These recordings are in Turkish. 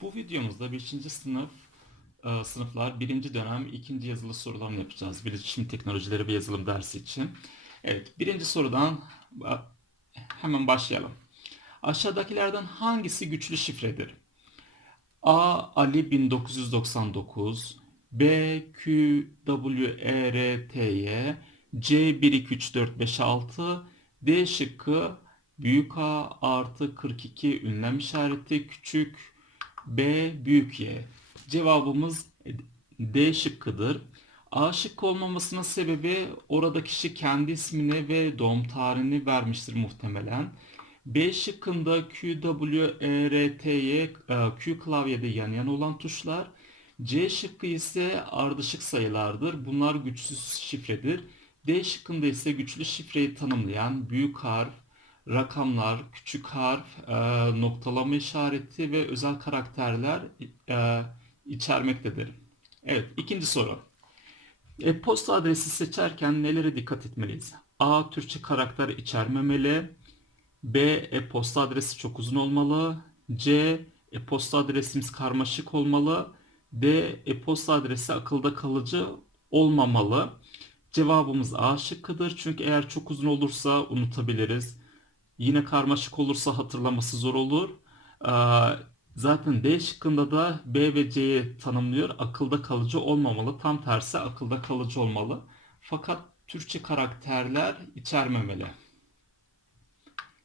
Bu videomuzda 5. sınıf e, sınıflar 1. dönem 2. yazılı sorularını yapacağız. Bilişim teknolojileri ve yazılım dersi için. Evet, birinci sorudan e, hemen başlayalım. Aşağıdakilerden hangisi güçlü şifredir? A. Ali 1999 B. Q W E R T Y C 1 2 3 4 5 6 D şıkkı büyük A artı 42 ünlem işareti küçük B büyük Y. Cevabımız D şıkkıdır. A şıkkı olmamasının sebebi orada kişi kendi ismini ve doğum tarihini vermiştir muhtemelen. B şıkkında Q, W, E, R, T, Y, e, Q klavyede yan yana olan tuşlar. C şıkkı ise ardışık sayılardır. Bunlar güçsüz şifredir. D şıkkında ise güçlü şifreyi tanımlayan büyük harf, rakamlar, küçük harf, e, noktalama işareti ve özel karakterler e, içermektedir. Evet, ikinci soru. E-posta adresi seçerken nelere dikkat etmeliyiz? A. Türkçe karakter içermemeli. B. E-posta adresi çok uzun olmalı. C. E-posta adresimiz karmaşık olmalı. D. E-posta adresi akılda kalıcı olmamalı. Cevabımız A şıkkıdır. Çünkü eğer çok uzun olursa unutabiliriz. Yine karmaşık olursa hatırlaması zor olur. Ee, zaten D şıkkında da B ve C'yi tanımlıyor. Akılda kalıcı olmamalı. Tam tersi akılda kalıcı olmalı. Fakat Türkçe karakterler içermemeli.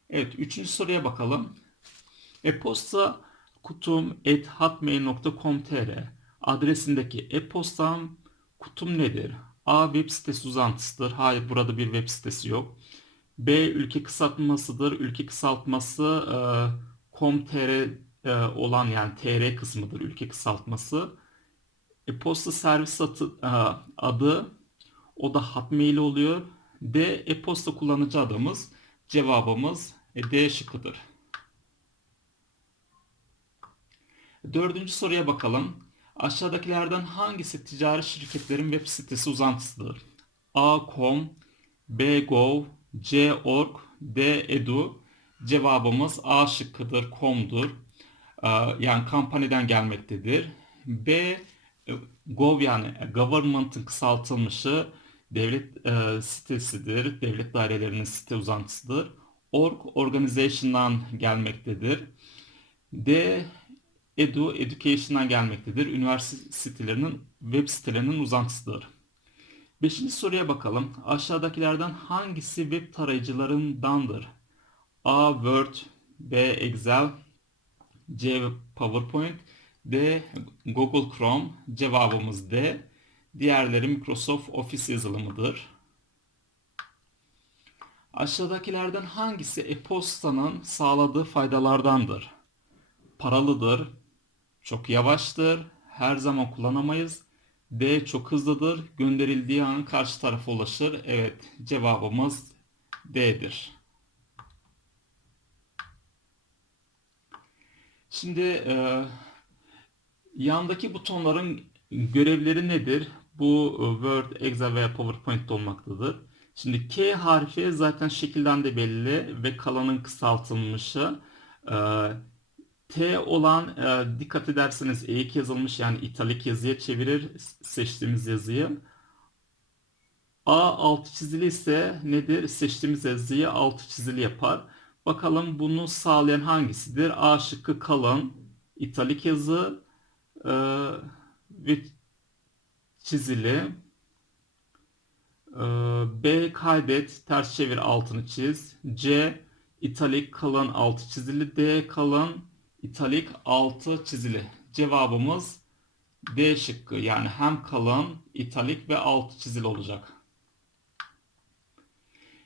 Evet, üçüncü soruya bakalım. E-posta kutum hotmail.com.tr adresindeki e-postam kutum nedir? A. Web sitesi uzantısıdır. Hayır, burada bir web sitesi yok. B. Ülke kısaltmasıdır. Ülke kısaltması e, com.tr e, olan yani tr kısmıdır. Ülke kısaltması. E-posta servis adı, e, adı o da Hotmail oluyor. D. E-posta kullanıcı adımız. Cevabımız e, D şıkkıdır. Dördüncü soruya bakalım. Aşağıdakilerden hangisi ticari şirketlerin web sitesi uzantısıdır? A. Com B. Gov C. Org D. Edu Cevabımız A şıkkıdır, com'dur. Ee, yani kampanyadan gelmektedir. B. E, Gov yani government'ın kısaltılmışı devlet e, sitesidir. Devlet dairelerinin site uzantısıdır. Org organization'dan gelmektedir. D Edu Education'dan gelmektedir. Üniversite sitelerinin web sitelerinin uzantısıdır. Beşinci soruya bakalım. Aşağıdakilerden hangisi web tarayıcılarındandır? A. Word B. Excel C. PowerPoint D. Google Chrome Cevabımız D. Diğerleri Microsoft Office yazılımıdır. Aşağıdakilerden hangisi e-postanın sağladığı faydalardandır? Paralıdır, çok yavaştır, her zaman kullanamayız. D çok hızlıdır, gönderildiği an karşı tarafa ulaşır. Evet, cevabımız D'dir. Şimdi e, yandaki butonların görevleri nedir? Bu e, Word, Excel veya PowerPoint olmaktadır. Şimdi K harfi zaten şekilden de belli ve kalanın kısaltılmışı. E, T olan e, dikkat ederseniz eğik yazılmış yani italik yazıya çevirir seçtiğimiz yazıyı. A altı çizili ise nedir? Seçtiğimiz yazıyı altı çizili yapar. Bakalım bunu sağlayan hangisidir? A şıkkı kalın, italik yazı e, ve çizili. E, B kaydet, ters çevir altını çiz. C italik kalın altı çizili. D kalın italik altı çizili. Cevabımız D şıkkı. Yani hem kalın, italik ve altı çizili olacak.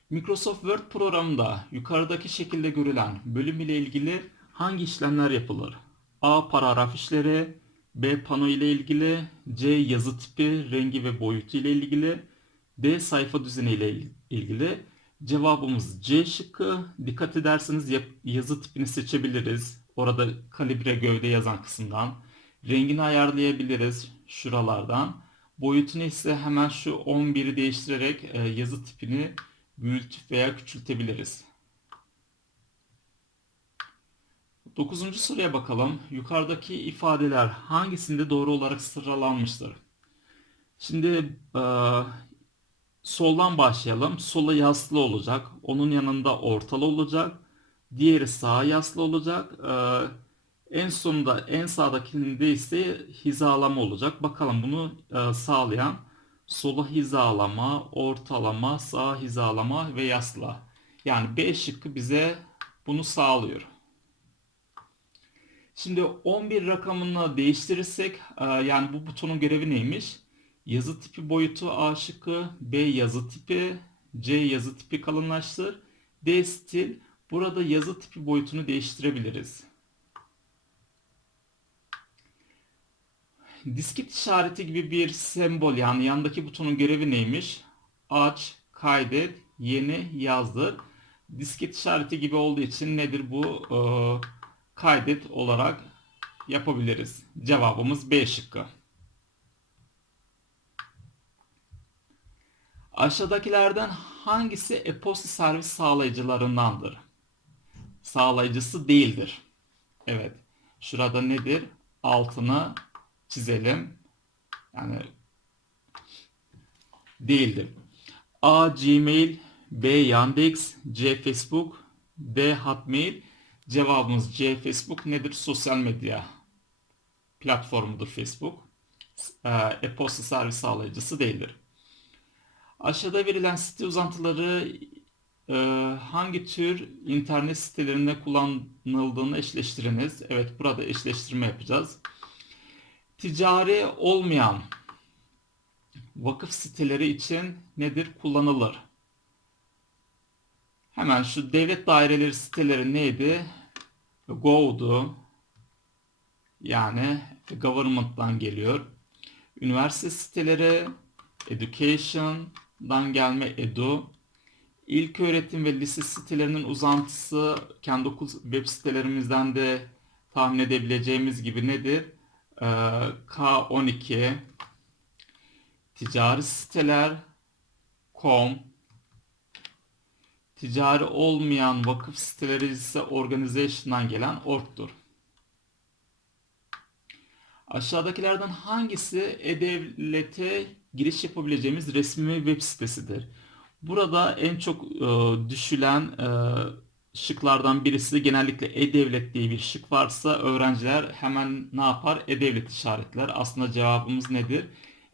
Microsoft Word programında yukarıdaki şekilde görülen bölüm ile ilgili hangi işlemler yapılır? A. Paragraf işleri B. Pano ile ilgili C. Yazı tipi, rengi ve boyutu ile ilgili D. Sayfa düzeni ile ilgili Cevabımız C şıkkı. Dikkat ederseniz yazı tipini seçebiliriz. Orada kalibre gövde yazan kısımdan. Rengini ayarlayabiliriz şuralardan. Boyutunu ise hemen şu 11'i değiştirerek e, yazı tipini büyütüp veya küçültebiliriz. Dokuzuncu soruya bakalım. Yukarıdaki ifadeler hangisinde doğru olarak sıralanmıştır? Şimdi e, soldan başlayalım. Sola yaslı olacak. Onun yanında ortalı olacak. Diğeri sağa yaslı olacak. E, en sonunda en sağdakinde ise hizalama olacak. Bakalım bunu e, sağlayan sola hizalama, ortalama, sağ hizalama ve yasla. Yani B şıkkı bize bunu sağlıyor. Şimdi 11 rakamını değiştirirsek e, yani bu butonun görevi neymiş? Yazı tipi boyutu A şıkkı, B yazı tipi, C yazı tipi kalınlaştır, D stil. Burada yazı tipi boyutunu değiştirebiliriz. Diskit işareti gibi bir sembol yani yandaki butonun görevi neymiş? Aç, kaydet, yeni yazdır. Diskit işareti gibi olduğu için nedir bu? Ee, kaydet olarak yapabiliriz. Cevabımız B şıkkı. Aşağıdakilerden hangisi e-posta servis sağlayıcılarındandır? Sağlayıcısı değildir. Evet. Şurada nedir? Altını çizelim. Yani değildir. A. Gmail B. Yandex C. Facebook D. Hotmail Cevabımız C. Facebook nedir? Sosyal medya platformudur Facebook. Ee, E-posta servis sağlayıcısı değildir. Aşağıda verilen site uzantıları e, hangi tür internet sitelerinde kullanıldığını eşleştiriniz. Evet burada eşleştirme yapacağız. Ticari olmayan vakıf siteleri için nedir? Kullanılır. Hemen şu devlet daireleri siteleri neydi? Go'du. Yani government'dan geliyor. Üniversite siteleri education'dan gelme edu. İlk öğretim ve lise sitelerinin uzantısı kendi okul web sitelerimizden de tahmin edebileceğimiz gibi nedir? Ee, K12 ticari siteler com ticari olmayan vakıf siteleri ise organization'dan gelen org'dur. Aşağıdakilerden hangisi e-devlete giriş yapabileceğimiz resmi web sitesidir? Burada en çok e, düşülen e, şıklardan birisi genellikle e-devlet diye bir şık varsa öğrenciler hemen ne yapar? E-devlet işaretler. Aslında cevabımız nedir?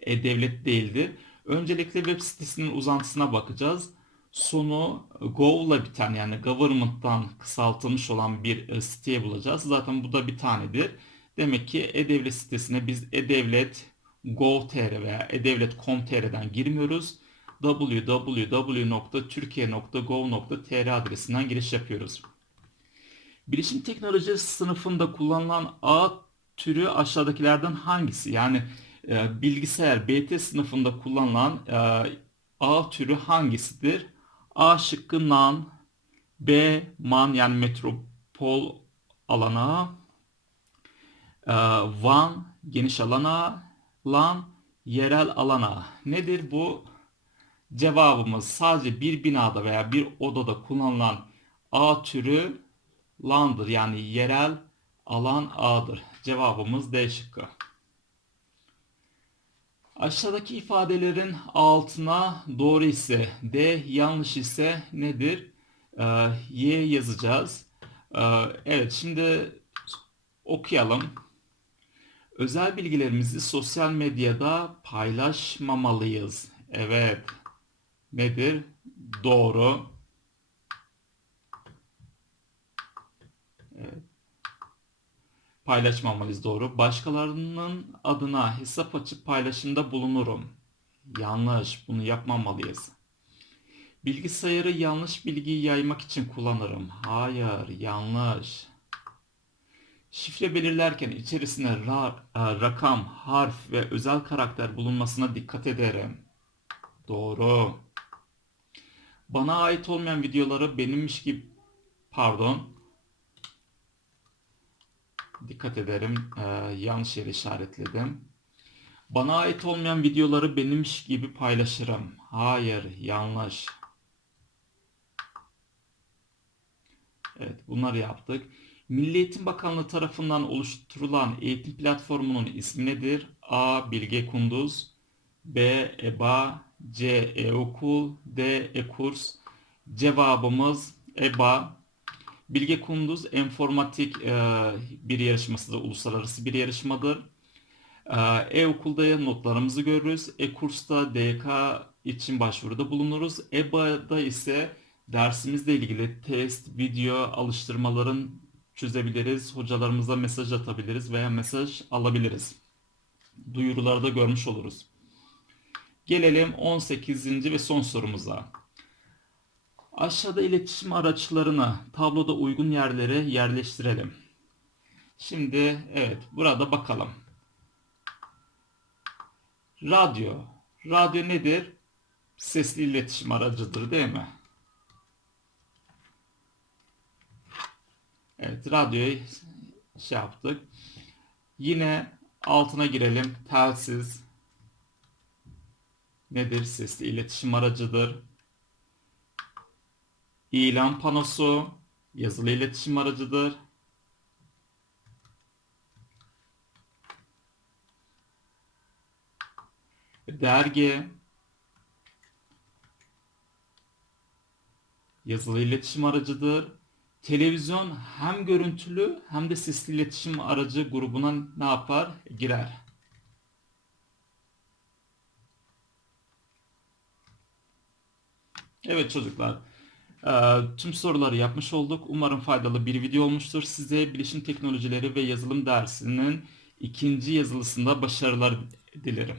E-devlet değildir. Öncelikle web sitesinin uzantısına bakacağız sonu gov'la biten yani government'tan kısaltılmış olan bir e, siteye bulacağız. Zaten bu da bir tanedir. Demek ki e-devlet sitesine biz e-devlet gov.tr veya e-devlet.com.tr'den girmiyoruz. www.turkiye.gov.tr adresinden giriş yapıyoruz. Bilişim teknoloji sınıfında kullanılan A türü aşağıdakilerden hangisi? Yani e, bilgisayar BT sınıfında kullanılan e, A türü hangisidir? A şıkkı NAN, B MAN yani metropol alana, e, WAN geniş alana, LAN yerel alana. Nedir bu? Cevabımız sadece bir binada veya bir odada kullanılan A türü LAN'dır. Yani yerel alan A'dır. Cevabımız D şıkkı. Aşağıdaki ifadelerin altına doğru ise D, yanlış ise nedir? Ee, y yazacağız. Ee, evet şimdi okuyalım. Özel bilgilerimizi sosyal medyada paylaşmamalıyız. Evet. Nedir? Doğru. Evet paylaşmamalıyız doğru. Başkalarının adına hesap açıp paylaşımda bulunurum. Yanlış. Bunu yapmamalıyız. Bilgisayarı yanlış bilgiyi yaymak için kullanırım. Hayır, yanlış. Şifre belirlerken içerisine ra, e, rakam, harf ve özel karakter bulunmasına dikkat ederim. Doğru. Bana ait olmayan videoları benimmiş gibi pardon Dikkat ederim. Ee, yanlış yere işaretledim. Bana ait olmayan videoları benimmiş gibi paylaşırım. Hayır, yanlış. Evet, bunları yaptık. Milli Eğitim Bakanlığı tarafından oluşturulan eğitim platformunun ismi nedir? A. Bilge Kunduz B. EBA C. E-Okul D. E-Kurs Cevabımız EBA. Bilge Kunduz enformatik e, bir yarışmasıdır, uluslararası bir yarışmadır. E, E-Okul'da notlarımızı görürüz. E-Kurs'ta DK için başvuruda bulunuruz. EBA'da ise dersimizle ilgili test, video, alıştırmaların çözebiliriz. Hocalarımıza mesaj atabiliriz veya mesaj alabiliriz. Duyuruları da görmüş oluruz. Gelelim 18. ve son sorumuza. Aşağıda iletişim araçlarını tabloda uygun yerlere yerleştirelim. Şimdi evet burada bakalım. Radyo. Radyo nedir? Sesli iletişim aracıdır değil mi? Evet radyoyu şey yaptık. Yine altına girelim. Telsiz nedir? Sesli iletişim aracıdır. İlan panosu yazılı iletişim aracıdır. Dergi yazılı iletişim aracıdır. Televizyon hem görüntülü hem de sesli iletişim aracı grubuna ne yapar? Girer. Evet çocuklar. Ee, tüm soruları yapmış olduk. Umarım faydalı bir video olmuştur. Size bilişim teknolojileri ve yazılım dersinin ikinci yazılısında başarılar dilerim.